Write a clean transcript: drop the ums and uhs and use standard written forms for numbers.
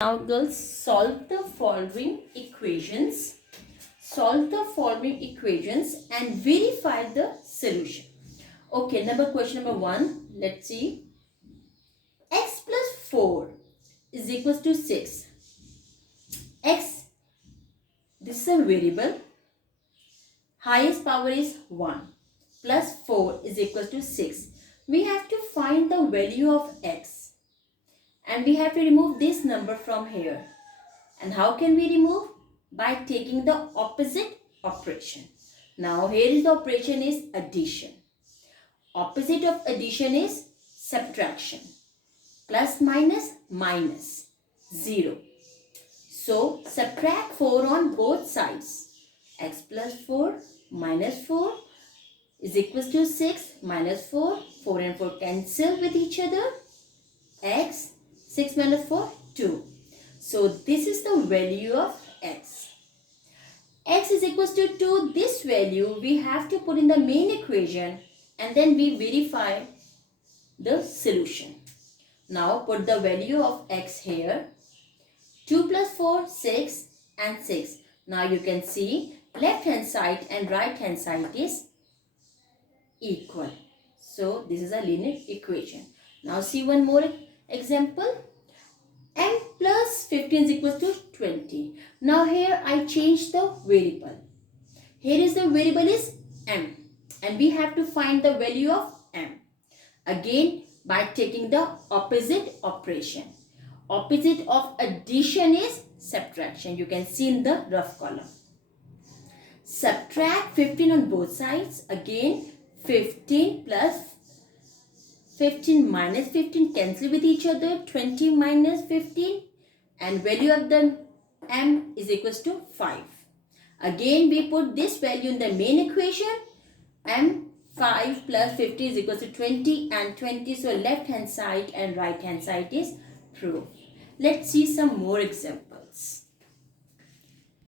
Now girls, solve the following equations. Solve the following equations and verify the solution. Okay, question number 1. Let's see. X plus 4 is equals to 6. X, this is a variable. Highest power is 1. Plus 4 is equals to 6. We have to find the value of x. And we have to remove this number from here. And how can we remove? By taking the opposite operation. Now here is the operation is addition. Opposite of addition is subtraction. Plus minus minus 0. So subtract 4 on both sides. X plus 4 minus 4 is equals to 6 minus 4. 4 and 4 cancel with each other. X, 6 minus 4, 2. So this is the value of x. X is equals to 2. This value we have to put in the main equation and then we verify the solution. Now put the value of x here. 2 plus 4, 6 and 6. Now you can see left hand side and right hand side is equal. So this is a linear equation. Now see one more example. M plus 15 is equals to 20. Now here I change the variable. Here is the variable is m. And we have to find the value of m. Again by taking the opposite operation. Opposite of addition is subtraction. You can see in the rough column. Subtract 15 on both sides. Again 15 plus 15 minus 15 cancel with each other. 20 minus 15 and value of the m is equals to 5. Again we put this value in the main equation. M 5 plus 50 is equals to 20 and 20. So left hand side and right hand side is proof. Let's see some more examples.